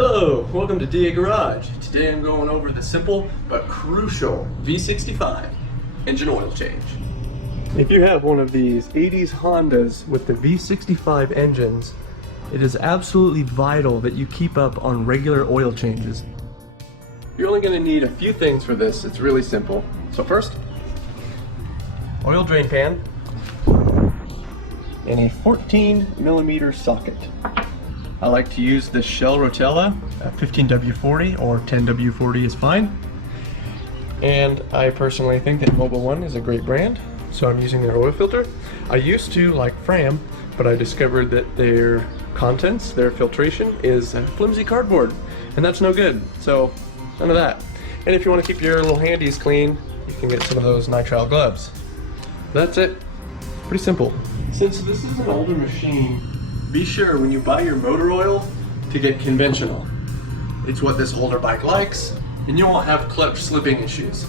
Hello, welcome to DA Garage. Today I'm going over the simple but crucial V65 engine oil change. If you have one of these 80s Hondas with the V65 engines, it is absolutely vital that you keep up on regular oil changes. You're only going to need a few things for this. It's really simple. So first, oil drain pan and a 14mm socket. I like to use the Shell Rotella 15W40 or 10W40 is fine. And I personally think that Mobil 1 is a great brand, so I'm using their oil filter. I used to like Fram, but I discovered that their contents, their filtration, is flimsy cardboard, and that's no good, so none of that. And if you want to keep your little handies clean, you can get some of those nitrile gloves. That's it. Pretty simple. Since this is an older machine, be sure when you buy your motor oil to get conventional. It's what this older bike likes, and you won't have clutch slipping issues.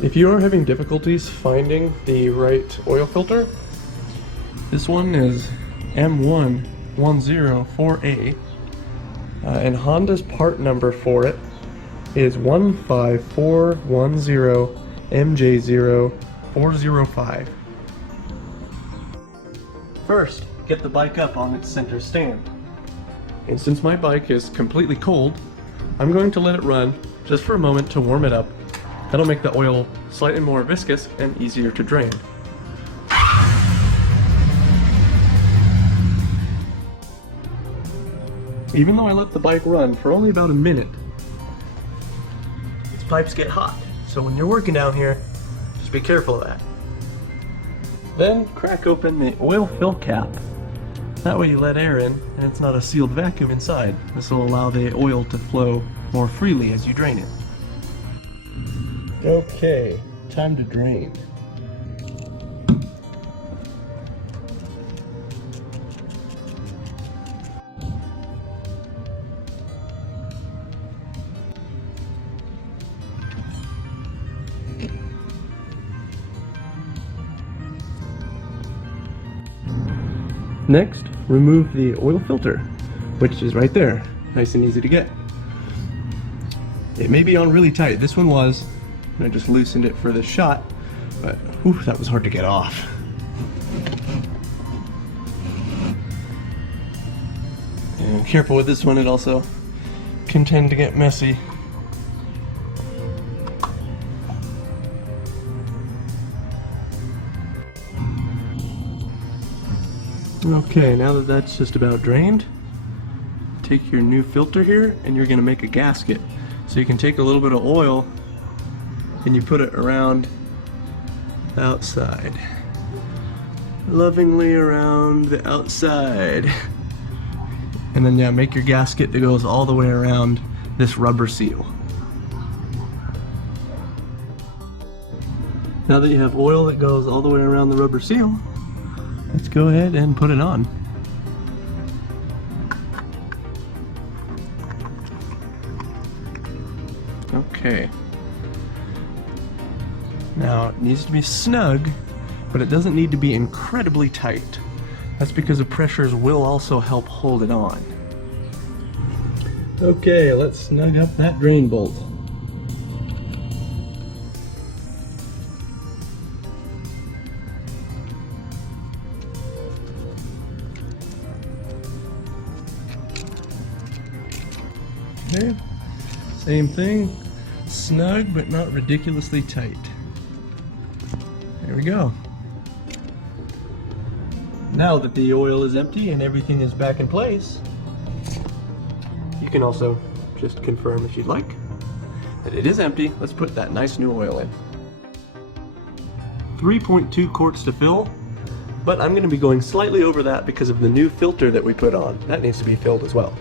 If you are having difficulties finding the right oil filter, this one is M1104A, and Honda's part number for it is 15410MJ0405. First, get the bike up on its center stand. And since my bike is completely cold, I'm going to let it run just for a moment to warm it up. That'll make the oil slightly more viscous and easier to drain. Even though I let the bike run for only about a minute, these pipes get hot. So when you're working down here, just be careful of that. Then crack open the oil fill cap. That way you let air in and it's not a sealed vacuum inside. This will allow the oil to flow more freely as you drain it. Okay, time to drain. Next, remove the oil filter, which is right there. Nice and easy to get. It may be on really tight. This one was, and I just loosened it for this shot, but whew, that was hard to get off. And careful with this one, it also can tend to get messy. Okay, now that that's just about drained, take your new filter here and you're going to make a gasket. So you can take a little bit of oil and you put it around the outside. Lovingly around the outside. And then yeah, make your gasket that goes all the way around this rubber seal. Now that you have oil that goes all the way around the rubber seal, let's go ahead and put it on. Okay. Now it needs to be snug, but it doesn't need to be incredibly tight. That's because the pressures will also help hold it on. Okay, let's snug up that drain bolt. Okay, same thing, snug but not ridiculously tight. There we go. Now that the oil is empty and everything is back in place, you can also just confirm if you'd like that it is empty. Let's put that nice new oil in. 3.2 quarts to fill, but I'm going to be going slightly over that because of the new filter that we put on. That needs to be filled as well.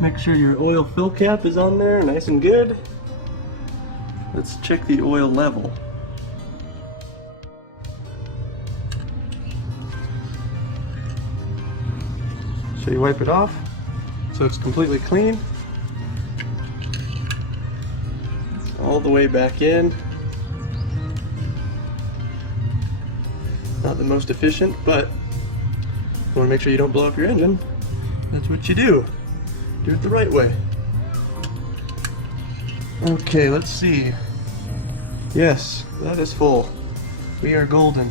Make sure your oil fill cap is on there, nice and good. Let's check the oil level. So you wipe it off, so it's completely clean. All the way back in. Not the most efficient, but you want to make sure you don't blow up your engine. That's what you do. Do it the right way. Okay, let's see. Yes, that is full. We are golden.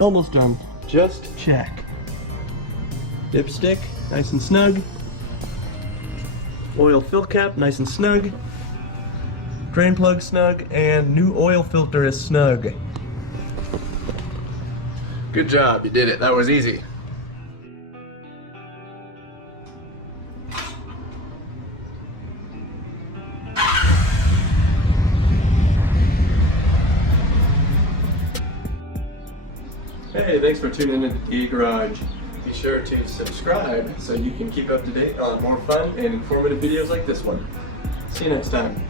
Almost done. Just check. Dipstick, nice and snug. Oil fill cap, nice and snug. Drain plug snug, and new oil filter is snug. Good job, you did it. That was easy. Hey, thanks for tuning in to Garage. Be sure to subscribe so you can keep up to date on more fun and informative videos like this one. See you next time.